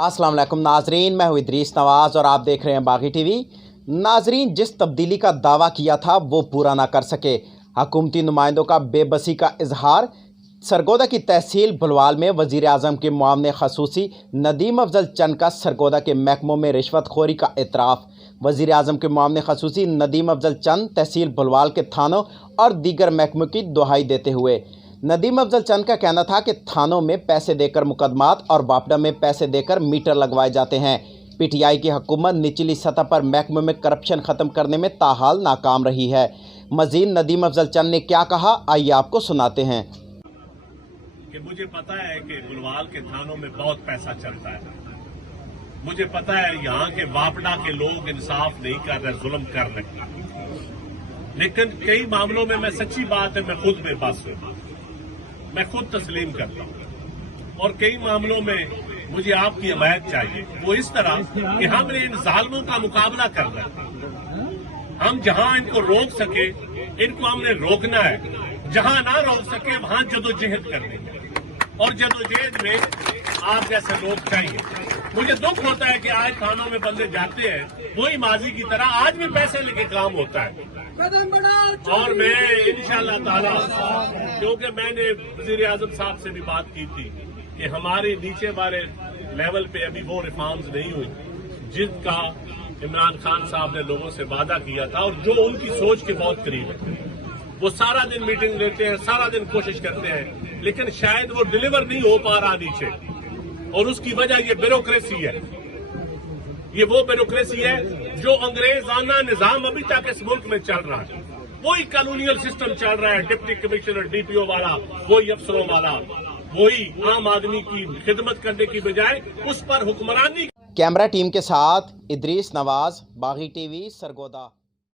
السلام علیکم ناظرین، میں ہوں ادریس نواز اور آپ دیکھ رہے ہیں باغی ٹی وی۔ ناظرین، جس تبدیلی کا دعویٰ کیا تھا وہ پورا نہ کر سکے، حکومتی نمائندوں کا بے بسی کا اظہار۔ سرگودھا کی تحصیل بھلوال میں وزیراعظم کے معاون خصوصی ندیم افضل چند کا سرگودھا کے محکموں میں رشوت خوری کا اعتراف۔ وزیراعظم کے معاون خصوصی ندیم افضل چند تحصیل بھلوال کے تھانوں اور دیگر محکموں کی دہائی دیتے ہوئے ندیم افضل چند کا کہنا تھا کہ تھانوں میں پیسے دے کر مقدمات اور باپڈا میں پیسے دے کر میٹر لگوائے جاتے ہیں۔ پی ٹی آئی کی حکومت نچلی سطح پر محکموں میں کرپشن ختم کرنے میں تاحال ناکام رہی ہے۔ مزید ندیم افضل چند نے کیا کہا، آئیے آپ کو سناتے ہیں۔ کہ مجھے پتا ہے کہ بھلوال کے تھانوں میں بہت پیسہ چلتا ہے، مجھے پتا ہے یہاں کے باپڈا کے لوگ انصاف نہیں کر رہے، ظلم کر رہے، لیکن کئی معاملوں میں میں سچی بات ہے میں خود بے بس ہوں، میں خود تسلیم کرتا ہوں، اور کئی معاملوں میں مجھے آپ کی حمایت چاہیے، وہ اس طرح کہ ہم نے ان ظالموں کا مقابلہ کرنا ہے، ہم جہاں ان کو روک سکے ان کو ہم نے روکنا ہے، جہاں نہ روک سکے وہاں جدوجہد کرنی ہے، اور جدوجہد میں آپ جیسے لوگ چاہیے۔ مجھے دکھ ہوتا ہے کہ آج تھانوں میں بندے جاتے ہیں وہی ماضی کی طرح، آج بھی پیسے لے کے کام ہوتا ہے، اور میں انشاءاللہ تعالیٰ، کیونکہ میں نے وزیراعظم صاحب سے بھی بات کی تھی کہ ہمارے نیچے والے لیول پہ ابھی وہ ریفارمز نہیں ہوئی جن کا عمران خان صاحب نے لوگوں سے وعدہ کیا تھا، اور جو ان کی سوچ کے بہت قریب ہے۔ وہ سارا دن میٹنگ لیتے ہیں، سارا دن کوشش کرتے ہیں، لیکن شاید وہ ڈیلیور نہیں ہو پا رہا نیچے، اور اس کی وجہ یہ بیوروکریسی ہے، یہ وہ بیوروکریسی ہے جو انگریزانہ نظام ابھی تک اس ملک میں چل رہا ہے، وہی کالونیل سسٹم چل رہا ہے، ڈپٹی کمشنر ڈی پی او والا، وہی افسروں والا، وہی عام آدمی کی خدمت کرنے کی بجائے اس پر حکمرانی۔ کیمرہ ٹیم کے ساتھ ادریس نواز، باغی ٹی وی، سرگودھا۔